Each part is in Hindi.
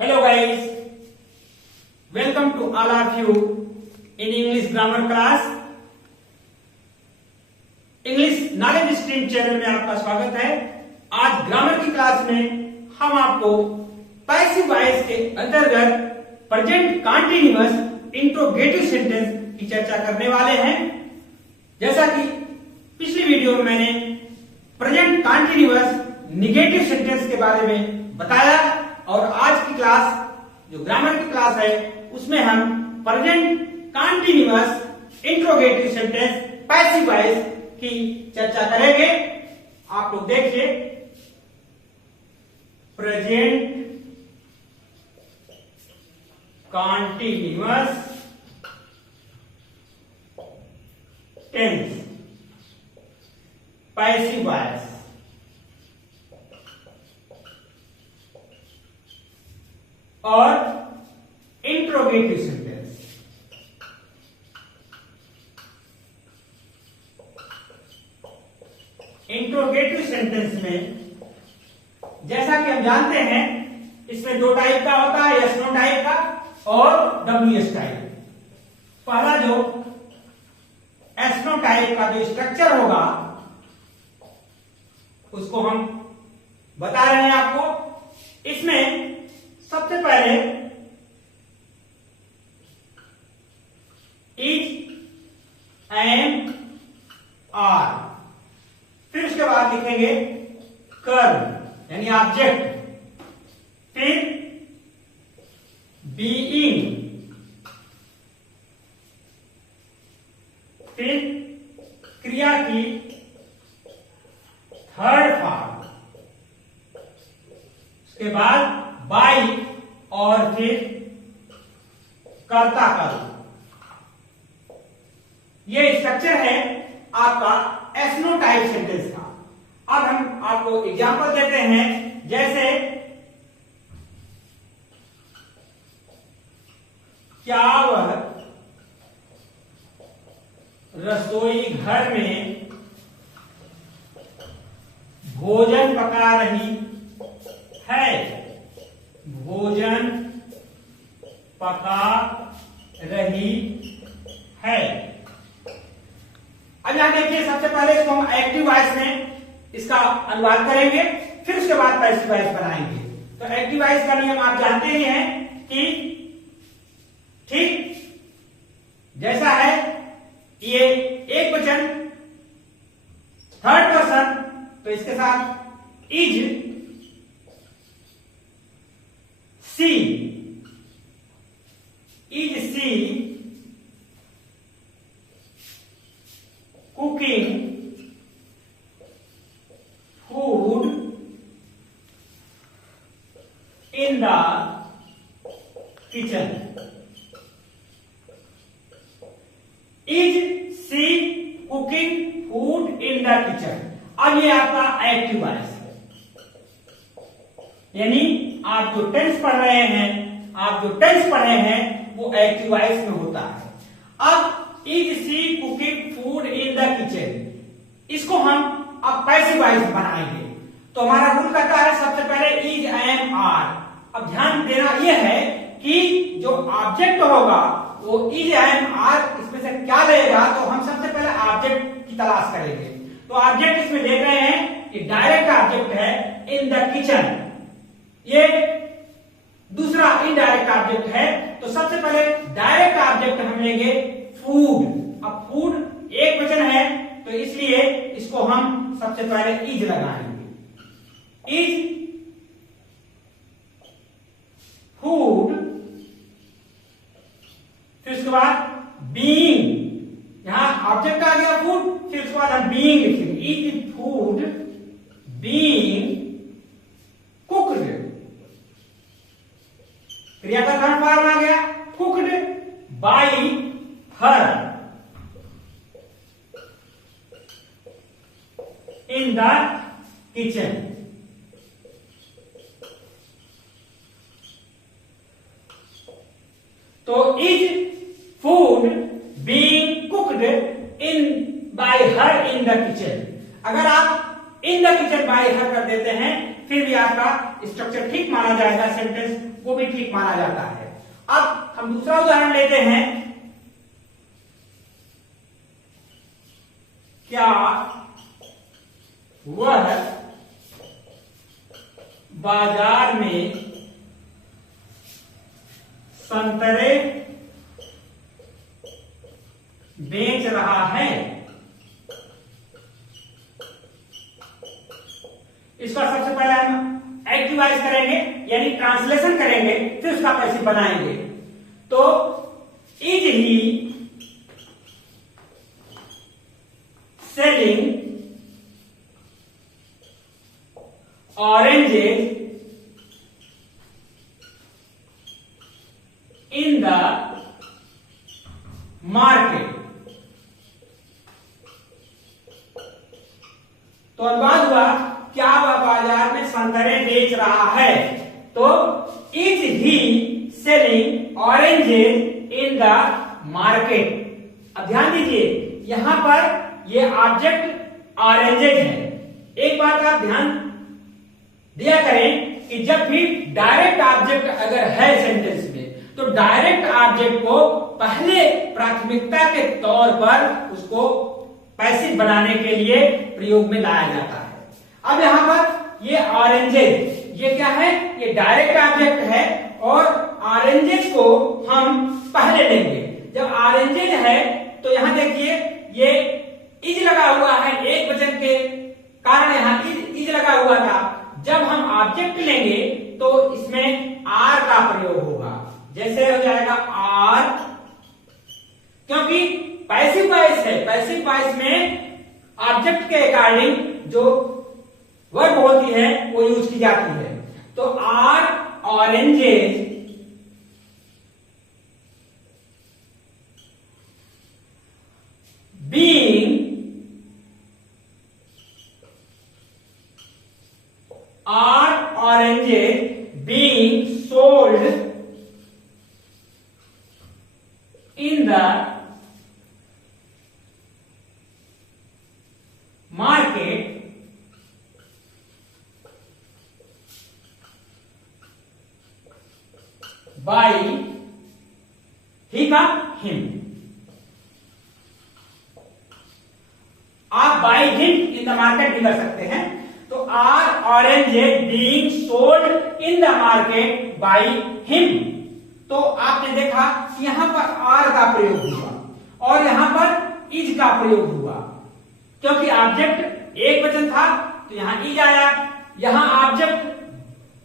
Hello guys, welcome to all of you in English grammar class. English knowledge stream channel में आपका स्वागत है। आज ग्रामर की क्लास में हम आपको पैसिव वॉइस के अंतर्गत प्रेजेंट कंटीन्यूअस इंट्रोगेटिव सेंटेंस की चर्चा करने वाले हैं। जैसा कि पिछली वीडियो में मैंने प्रेजेंट कंटीन्यूअस निगेटिव सेंटेंस के बारे में बताया और आज की क्लास जो ग्रामर की क्लास है उसमें हम present continuous interrogative sentence passive voice की चर्चा करेंगे। आप लोग देखिए, present continuous tense passive voice और इंट्रोगेटिव सेंटेंस। इंट्रोगेटिव सेंटेंस में जैसा कि हम जानते हैं इसमें दो टाइप का होता है, यस नो टाइप का और डब्ल्यूएस टाइप। पहला जो एस नो टाइप का जो स्ट्रक्चर होगा उसको हम बता रहे हैं आपको। इसमें सबसे पहले इज, एम, आर, फिर उसके बाद लिखेंगे कर्म यानी ऑब्जेक्ट, फिर बीइंग, फिर क्रिया की थर्ड फॉर्म, उसके बाद बाई और फिर कर्ता कर्म। ये स्ट्रक्चर है आपका एस नो टाइप सेंटेंस का। अब हम आपको एग्जांपल देते हैं, जैसे क्या वह रसोई घर में भोजन पका रही है? भोजन पका रही है। अब यहां देखिए, सबसे पहले इसको हम एक्टिव वॉइस में इसका अनुवाद करेंगे, फिर उसके बाद पैसिव वॉइस बनाएंगे। तो एक्टिव वॉइस का नियम आप जानते ही हैं कि ठीक जैसा है, ये एक वचन थर्ड पर्सन, तो इसके साथ is, she, is she cooking food in the kitchen? Is she cooking food in the kitchen. अब ये आपका एक्टिव वॉइस है, यानी आप जो टेंस पढ़ रहे हैं वो एक्टिव वॉइस में होता है। अब is she cooking food in the kitchen, इसको हम अब पैसिव वॉइस बनाएंगे। तो हमारा रूल कहता है सबसे पहले इज, एम, आर। अब ध्यान देना यह है कि जो ऑब्जेक्ट होगा वो इज, एम, आर, इसमें से क्या लेगा, तो हम सबसे पहले ऑब्जेक्ट की तलाश करेंगे। तो ऑब्जेक्ट इसमें देख रहे हैं कि डायरेक्ट ऑब्जेक्ट है इन द किचन, ये दूसरा इनडायरेक्ट ऑब्जेक्ट है। तो सबसे पहले डायरेक्ट ऑब्जेक्ट हम लेंगे फूड। अब फूड एक वचन है तो इसलिए इसको हम सबसे पहले इज लगाएंगे। इज फूड, फिर उसके बाद बीइंग, यहां ऑब्जेक्ट आ गया फूड, फिर उसके बाद हम बीइंग लिखेंगे। इज फूड बीइंग कुक्ड, क्रिया का थर्ड फॉर्म आ गया cooked by her in the kitchen. तो is food being cooked in by her in the kitchen. अगर आप in the kitchen by her कर देते हैं फिर भी आपका स्ट्रक्चर ठीक माना जाएगा, सेंटेंस वो भी ठीक माना जाता है। अब हम दूसरा उदाहरण लेते हैं। क्या वह बाजार में संतरे बेच रहा है? इसका सबसे पहले हम एक्टिवाइज करेंगे, यानी ट्रांसलेशन करेंगे, फिर उसका पैसिव बनाएंगे। तो is he selling oranges in the market? तो अनुवाद हुआ, क्या वह बाजार में संतरे बेच रहा है? तो is he selling oranges in the market. अब ध्यान दीजिए, यहां पर ये ऑब्जेक्ट ऑरेंजेस है। एक बात आप ध्यान दिया करें कि जब भी डायरेक्ट ऑब्जेक्ट अगर है सेंटेंस में, तो डायरेक्ट ऑब्जेक्ट को पहले प्राथमिकता के तौर पर उसको पैसिव बनाने के लिए प्रयोग में लाया जाता है। अब यहां पर ये ऑरेंजेस, ये क्या है? ये डायरेक्ट ऑब्जेक्ट है और ऑरेंजेस को हम पहले लेंगे। जब ऑरेंजेस है तो यहां देखिए ये इज लगा हुआ है, एक वचन के कारण यहां इज लगा हुआ था। जब हम ऑब्जेक्ट लेंगे तो इसमें आर का प्रयोग होगा, जैसे हो जाएगा आर, क्योंकि पैसिव वॉइस है। पैसिव वॉइस में ऑब्जेक्ट के अकॉर्डिंग जो वर्ब होती है वो यूज की जाती है। तो are oranges being are oranges being sold in the market by he का him। आप by him in the market भी कर सकते हैं। तो are oranges being sold in the market by him. तो आपने देखा कि यहां पर आर का प्रयोग हुआ और यहां पर इज का प्रयोग हुआ, क्योंकि ऑब्जेक्ट एक वचन था तो यहां इज आया, यहां ऑब्जेक्ट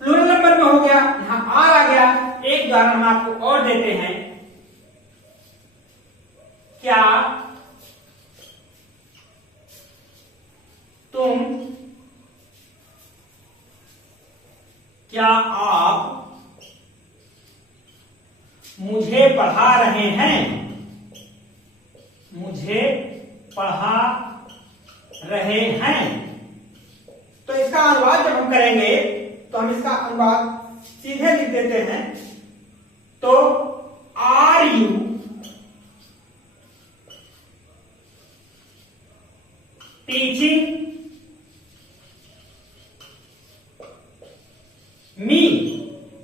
प्लूरल नंबर में हो गया, यहां आर आ गया। एक उदाहरण हम आपको और देते हैं। क्या आप मुझे पढ़ा रहे हैं? मुझे पढ़ा रहे हैं। तो इसका अनुवाद जब हम करेंगे तो हम इसका अनुवाद सीधे लिख देते हैं। तो आर यू टीचिंग मी?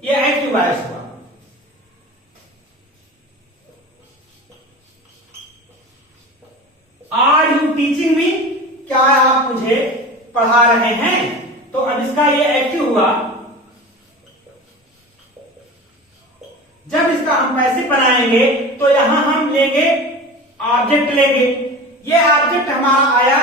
ये एक्टिव वॉइस हुआ। Are you teaching me? क्या आप मुझे पढ़ा रहे हैं? तो अब इसका ये एक्टिव हुआ। जब इसका हम पैसिव बनाएंगे तो यहां हम लेंगे ऑब्जेक्ट लेंगे। ये ऑब्जेक्ट हमारा आया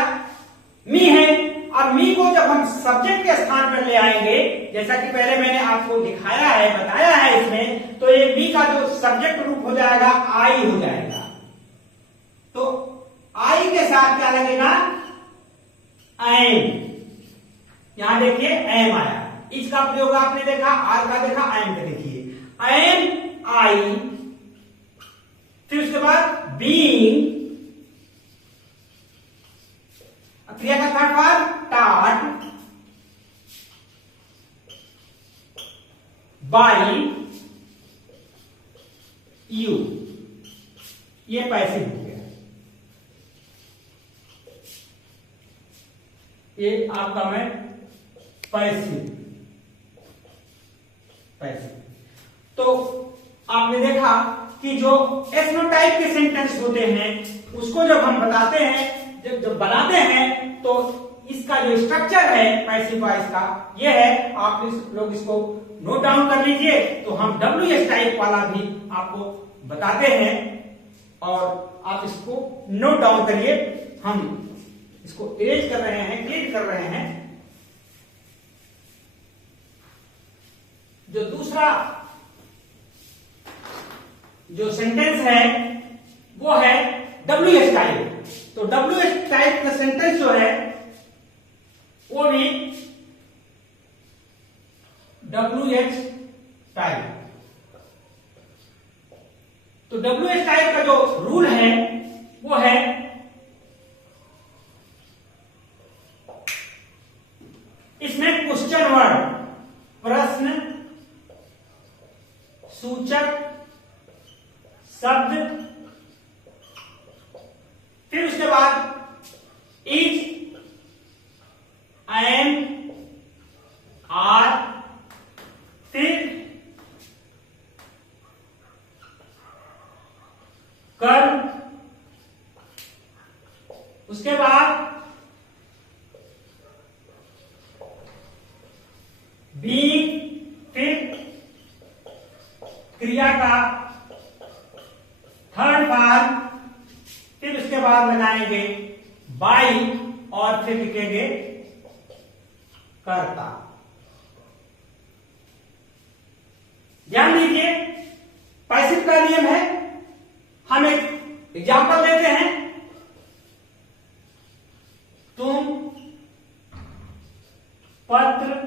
मी है। अब मी को जब हम सब्जेक्ट के स्थान पर ले आएंगे, जैसा कि पहले मैंने आपको दिखाया है, बताया है इसमें, तो ये मी का जो सब्जेक्ट रूप हो जाएगा आई हो जाएगा। तो आई के साथ क्या लगेगा? एम। यहां देखिए एम आया। इसका प्रयोग आपने देखा, आर का देखा, एम का देखिए। एम आई, फिर उसके बाद बीइंग, क्रिया का थर्ड पार्ट टाट, बाई यू। ये पैसिव हो गया। ये आपका मैं पैसिव। पैसे। तो आपने देखा कि जो एस्नो टाइप के सेंटेंस होते हैं उसको जब हम बताते हैं, जब बनाते हैं, तो इसका जो स्ट्रक्चर है पैसिव वॉइस का ये है। आप लोग इसको नोट डाउन कर लीजिए। तो हम WH टाइप वाला भी आपको बताते हैं और आप इसको नोट डाउन करिए। हम इसको इरेज कर रहे हैं, क्लियर कर रहे हैं। जो दूसरा जो सेंटेंस है वो है WH टाइप। तो WH टाइप का सेंटेंस जो है वो भी WH टाइप। तो WH टाइप का जो रूल है वो है इसमें क्वेश्चन वर्ड, प्रश्न सूचक शब्द, फिर उसके बाद इज, एंड, आर, फिर कर्म, उसके बाद बीइंग, फिर क्रिया का थर्ड फॉर्म, फिर उसके बाद लगाएंगे बाई और फिर लिखेंगे कर्ता। ध्यान दीजिए पैसिव का नियम है। हम एक एग्जाम्पल देते हैं। तुम पत्र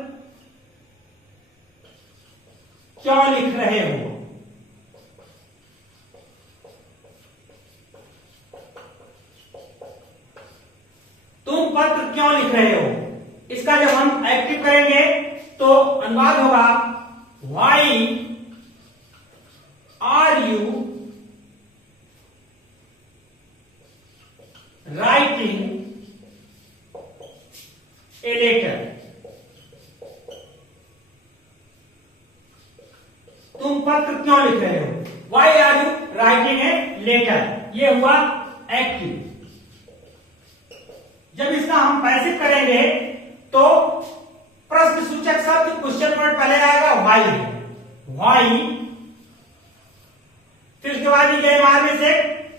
क्यों लिख रहे हो? तुम पत्र क्यों लिख रहे हो? इसका जब हम एक्टिव करेंगे तो अनुवाद होगा why are you writing a letter. तुम पत्र क्यों लिख रहे हो? Why are you writing a letter. ये हुआ एक्टिव। जब इसका हम पैसिव करेंगे तो प्रश्न सूचक शब्द क्वेश्चन वर्ड पहले आएगा वाई, वाई, फिर उसके बाद EMR में से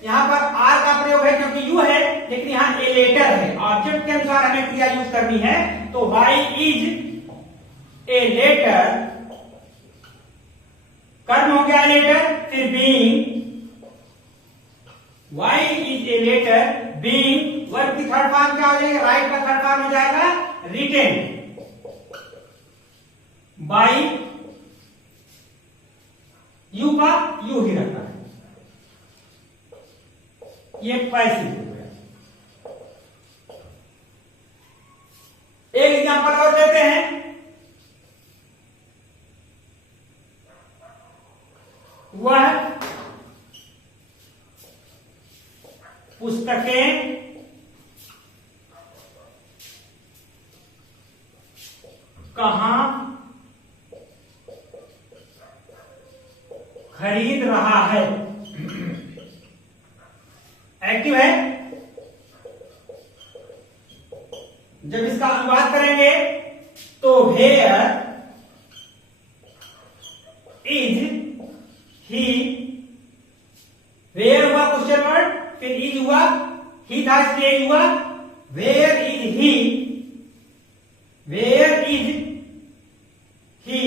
यहां पर आर का प्रयोग है क्योंकि यू है, लेकिन यहां ए लेटर है। ऑब्जेक्ट के अनुसार हमें क्रिया यूज करनी है। तो वाई इज ए लेटर, कर्म हो गया लेटर, फिर being, why is a letter, being, verb की थर्ड फॉर्म क्या हो जाएगा? राइट का थर्ड फॉर्म हो जाएगा रिटेन, बाई, यू का यू ही रखा है। ये पैसिव हो गया। एक एग्जांपल और देते हैं। वह पुस्तकें कहां खरीद रहा है? एक्टिव है। जब इसका अनुवाद करेंगे तो वेयर इज ही, वेयर हुआ क्वेश्चन वर्ड, फिर इज हुआ, ही था इसलिए हुआ, where is he, where is he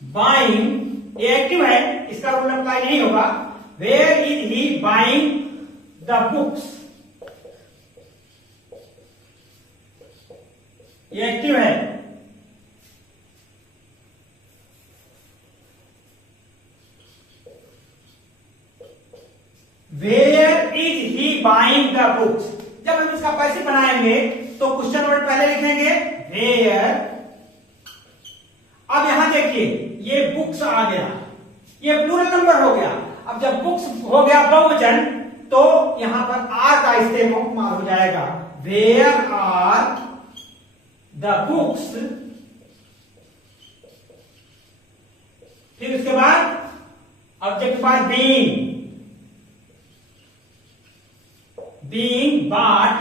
buying, active है, इसका रूल अप्लाई नहीं होगा। Where is he buying the books, ये एक्टिव है। Where is he buying the books. जब हम इसका पैसिव बनाएंगे तो क्वेश्चन वर्ड पहले लिखेंगे वेयर। अब यहां देखिए ये बुक्स आ गया, ये प्लूरल नंबर हो गया। अब जब बुक्स हो गया बहुवचन तो यहां पर आर का इस्तेमाल हो जाएगा। Where are the books for being bought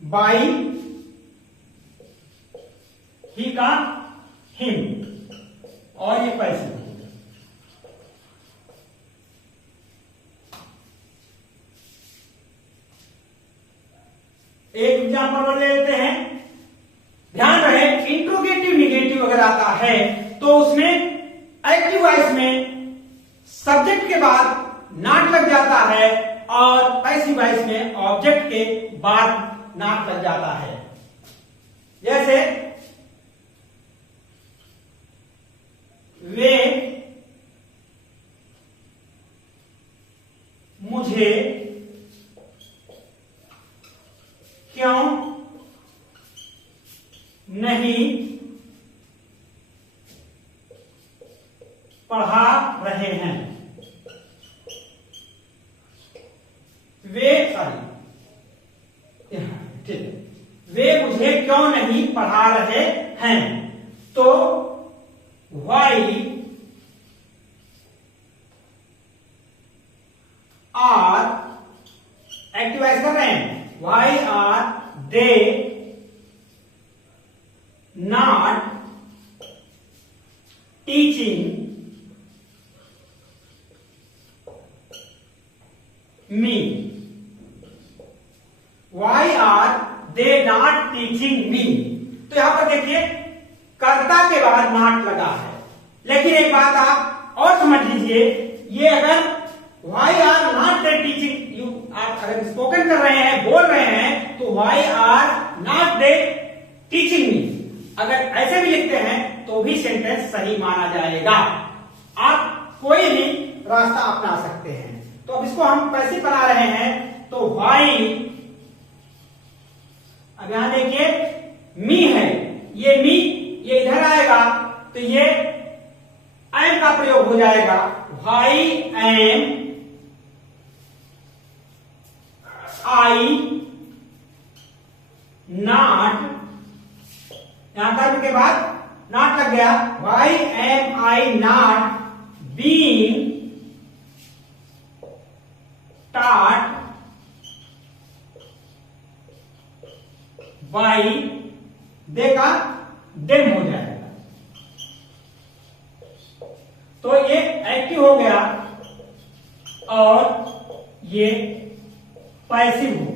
by he का him और ये पैसे। एक एग्जाम्पल ले लेते हैं। ध्यान रहे इंट्रोगेटिव निगेटिव अगर आता है तो उसमें एक्टिव वॉइस में सब्जेक्ट के बाद नॉट लग जाता है और पैसिव वॉइस में ऑब्जेक्ट के बाद नॉट लग जाता है। जैसे वे मुझे क्यों नहीं पढ़ा रहे हैं। वे मुझे क्यों नहीं पढ़ा रहे हैं तो why are एक्टिवाइज कर रहे हैं। why are they not teaching me? Why are they not teaching me? तो यहां पर देखिए कर्ता के बाद नॉट लगा है, लेकिन एक बात आप और समझ लीजिए, ये अगर why are not they teaching you, आप अगर स्पोकन कर रहे हैं, बोल रहे हैं, तो why are not they teaching me अगर ऐसे भी लिखते हैं तो भी सेंटेंस सही माना जाएगा। आप कोई भी रास्ता अपना सकते हैं। तो अब इसको हम कैसे बना रहे हैं, तो why, अब यहां देखिए मी है, ये मी ये इधर आएगा तो ये एम का प्रयोग हो जाएगा। why am I not, यहां तक के बाद नॉट लग गया। why am I not being taught by, देखा देम हो जाएगा, तो ये एक्टिव हो गया और ये पैसिव हो